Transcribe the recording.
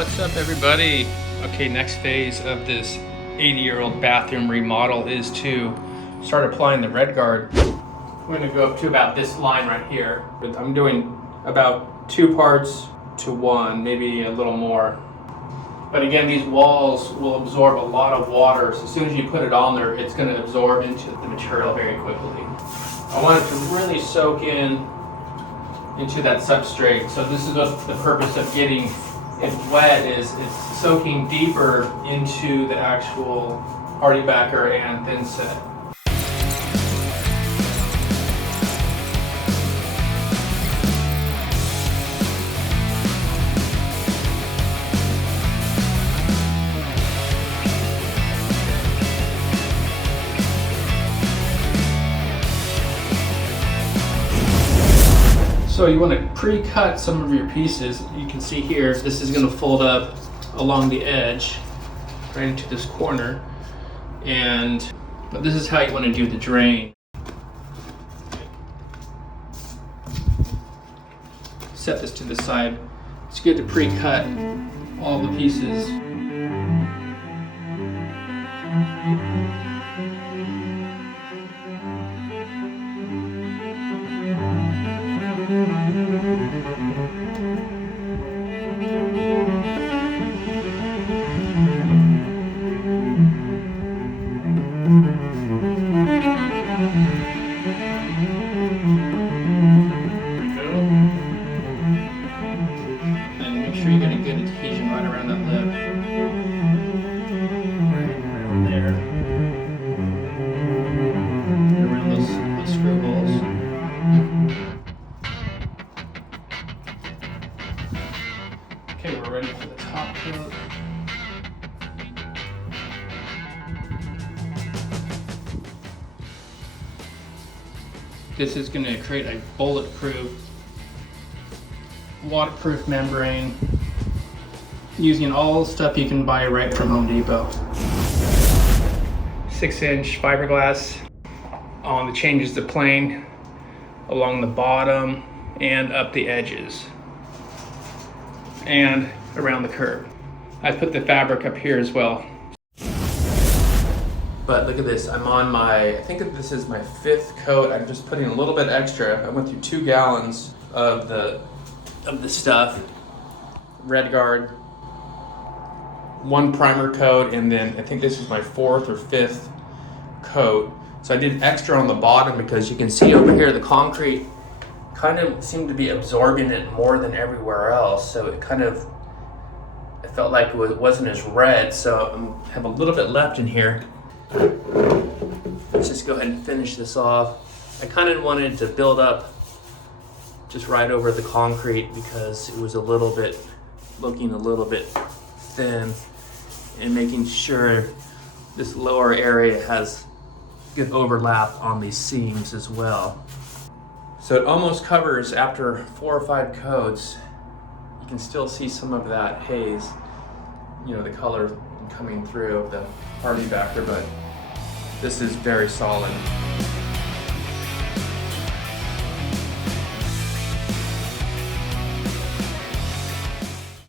What's up, everybody? Okay, next phase of this 80-year-old bathroom remodel is to start applying the Redgard. We're going to go up to about this line right here. But I'm doing about 2 parts to 1, maybe a little more. But again, these walls will absorb a lot of water, so as soon as you put it on there, it's going to absorb into the material very quickly. I want it to really soak into that substrate. So this is what the purpose of getting it wet is, it's soaking deeper into the actual Hardie backer and thinset. So you want to pre-cut some of your pieces. You can see here, this is going to fold up along the edge, right into this corner. But this is how you want to do the drain. Set this to the side. It's good to pre-cut all the pieces. And make sure you get a good adhesion right around that lip. Right over there. And around those screw holes. Okay, we're ready for the top coat. This is going to create a bulletproof, waterproof membrane using all stuff you can buy right from Home Depot. 6-inch fiberglass on the changes to plane along the bottom and up the edges and around the curb. I put the fabric up here as well. But look at this, I'm on I think that this is my 5th coat. I'm just putting a little bit extra. I went through 2 gallons of the stuff. Redgard, 1 primer coat, and then I think this is my 4th or 5th coat. So I did extra on the bottom because you can see over here the concrete kind of seemed to be absorbing it more than everywhere else. So it felt like it wasn't as red. So I have a little bit left in here. Let's just go ahead and finish this off. I kind of wanted to build up just right over the concrete because it was looking a little bit thin, and making sure this lower area has good overlap on these seams as well. So it almost covers after 4 or 5 coats. You can still see some of that haze, the color coming through of the Hardie backer, but this is very solid.